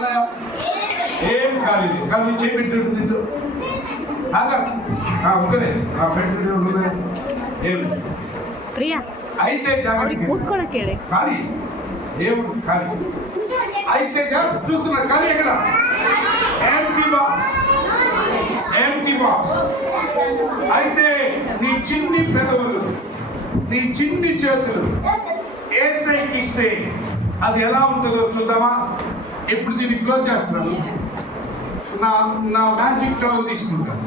ఉన్నాయా? ఏం ఖాళీ ఖాళీ చేపెట్టాడు దీంట్లో ఒక్కరే పెట్టు ఏం ప్రియా అయితే కూర్చోళ్ళకి ఖాళీ ఏముంది ఖాళీ అయితే చూస్తున్నారు ఖాళీ ఎక్కడ ఎంటీ బాక్స్ అయితే నీ చిన్ని పెదవులు నీ చిన్ని చేతులు ఏసైకి ఇస్తే అది ఎలా ఉంటుందో చూద్దామా. ఇప్పుడు దీన్ని క్లోజ్ చేస్తున్నాను. నా మ్యాజిక్ టవల్ తీసుకుంటాను.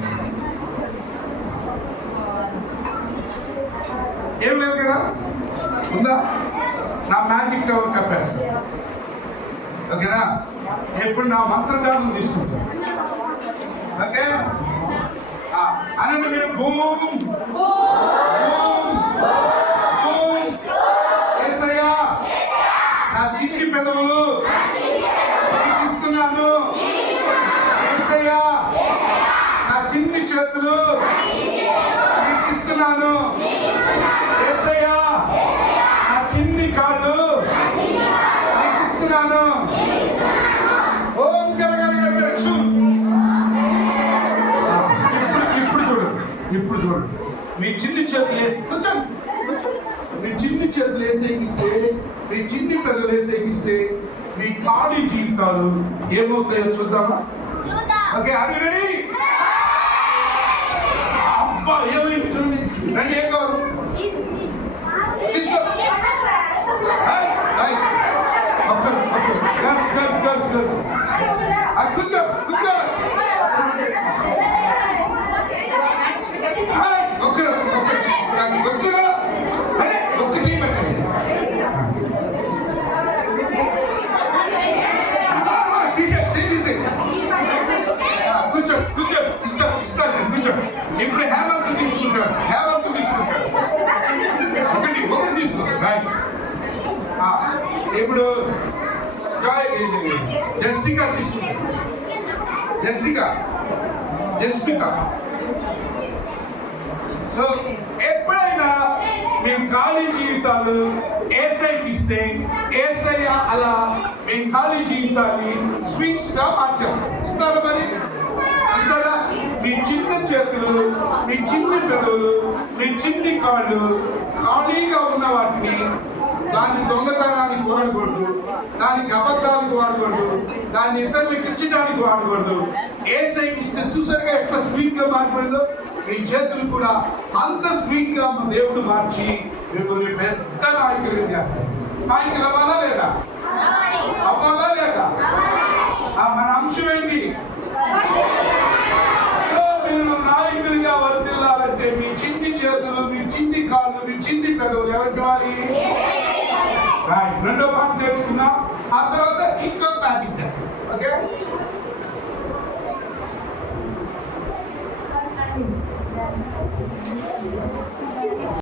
ఏం లేదు కదా, ఉందా? నా మ్యాజిక్ టవల్ కప్పేస్తాను. ఓకేనా? ఇప్పుడు నా మంత్రజాలం తీసుకుంటాను. ఓకే అనండి మీరు బూమ్ యేసయ్యా నా చిన్ని పెదవులు నీకు ఇస్తున్నాను. యేసయ్యా నా చిన్ని చేతులు నీకు ఇస్తున్నాను. యేసయ్యా నా చిన్ని కాళ్ళు నీకు ఇస్తున్నాను. ఓం గరగరగరగరచు. ఇప్పుడు చూడండి మీ చిన్ని చేతులు కూర్చోండి. మీ చిన్ని చేతులు వేసేగిస్తే, మీ చిన్ని పిల్లలు వేసేగిస్తే మీ ఖాళీ జీవితాలు ఏమవుతాయో చూద్దామా? Okay, are you ready? అబ్బా ఏమైంది చూడండి. రండి, ఏం కావాలి తీసుకో. కూర్చో కూర్చో. ఇప్పుడు హేమంత్ తీసుకుంటాడు. ఒకటి తీసుకుంటాడు. ఇప్పుడు జెస్సికా తీసుకుంటాడు. జెస్సికా. సో ఎప్పుడైనా మేము ఖాళీ జీవితాలు ఏసైకి ఇస్తే ఏసయ్య అలా మేము ఖాళీ జీవితాన్ని స్వీట్స్ గా మార్చేస్తాం. ఇస్తారా? మరి ఇస్తారా? మీ చిన్న చేతులు, మీ చిన్ని పెదవులు, మీ చిన్ని కాళ్ళు ఖాళీగా ఉన్న వాటిని దాన్ని దొంగతనానికి వాడకూడదు, దానికి అబద్ధానికి వాడకూడదు, దాన్ని ఇతరులకు ఇచ్చడానికి వాడకూడదు. ఏసైకి ఇస్తే చూసారుగా ఎట్లా స్వీట్ గా మారిపోయిందో. మీ చేతులు కూడా అంత స్వీట్ గా మన దేవుడు మార్చి మిమ్మల్ని పెద్ద నాయకులుగా చేస్తారు. నాయకులు అవ్వాలా లేదా? అవ్వాలా లేదా? మన అంశం ఏంటి? మీరు నాయకులుగా వర్తిల్లాలంటే మీ చిన్ని చేతులు, మీ చిన్ని కాళ్ళు, మీ చిన్ని పెదవులు ఎవరికి కావాలి? రెండో పాయింట్ నేర్చుకున్నాం. ఆ తర్వాత ఇంకో మ్యాజిక్ చేస్తాం. ఓకే.